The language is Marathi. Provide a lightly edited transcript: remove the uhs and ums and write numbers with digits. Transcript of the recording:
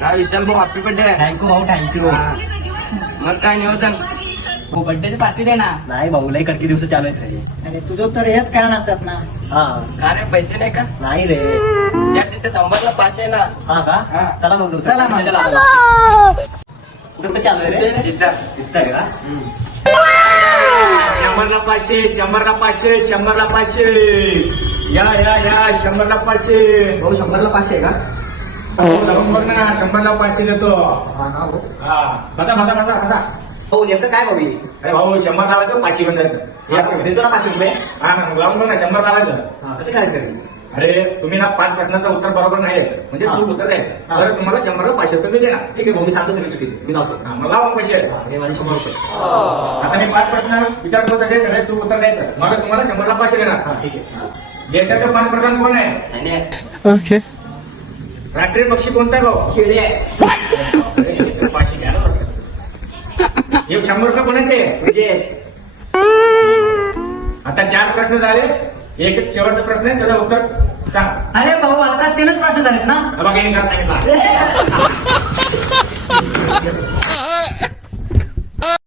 काय विशाल भाऊ हॅपी बर्थडे. थँक्यू भाऊ थँक्यू. मग काय नियोजन. हो बर्थडेची पार्टी दे ना. नाही भाऊ लई कडकी दिवस चालू आहेत रे. अरे तुझं तर हेच कारण असतात ना. हा का रे पैसे नाही का. नाही रे. ज्या तिथे 100ला 500 ना. हा का हा. चला मग जाऊ. चला मग. कुठं चालू आहे रे. इथं. दिसतंय का. 100ला 500, 100ला 500, 100ला 500. या 100ला 500. भाऊ 100ला 500 आहे का. जाऊन बघ ना 100ला 500 देतो. हा बसा बसा बसा बसा. भाऊ नेमकं काय भाऊ हे? अरे भाऊ 100 लावायचं 500 बंदायचं. देतो ना 500 रुपये. हा मग लावून बघ ना 100 लावायचं. हा, कसं काय करेल. अरे तुम्ही ना 5 प्रश्नाचं उत्तर बरोबर नाही यायचं म्हणजे हा. चूक उत्तर द्यायचं. हा. तर तुम्हाला 100ला 500 रुपये मी देणार. ठीक आहे भाऊ मी सांगतो सगळी चुकीची मी लावतो. हा, मग लावा पैसे. हे माझे 100 रुपये. आता मी 5 प्रश्न विचारतो त्याचे सगळे चूक उत्तर द्यायचं. मग तुम्हाला 100ला 500 देणार. हा ठीक आहे. देशाचे पंतप्रधान कोण आहे. आणि राष्ट्रीय पक्षी कोणता आहे भाऊ. शेळी आहे. अरे, हे तर 500 घ्यायला बसतात. हे 100 रुपये कोणाचे आहे? म्हणजे आता 4 प्रश्न झाले. एकच शेवटचा प्रश्न आहे त्याचं उत्तर सांग. अरे भाऊ आता 3च प्रश्न झालेत ना. बघा हे सांगितलं.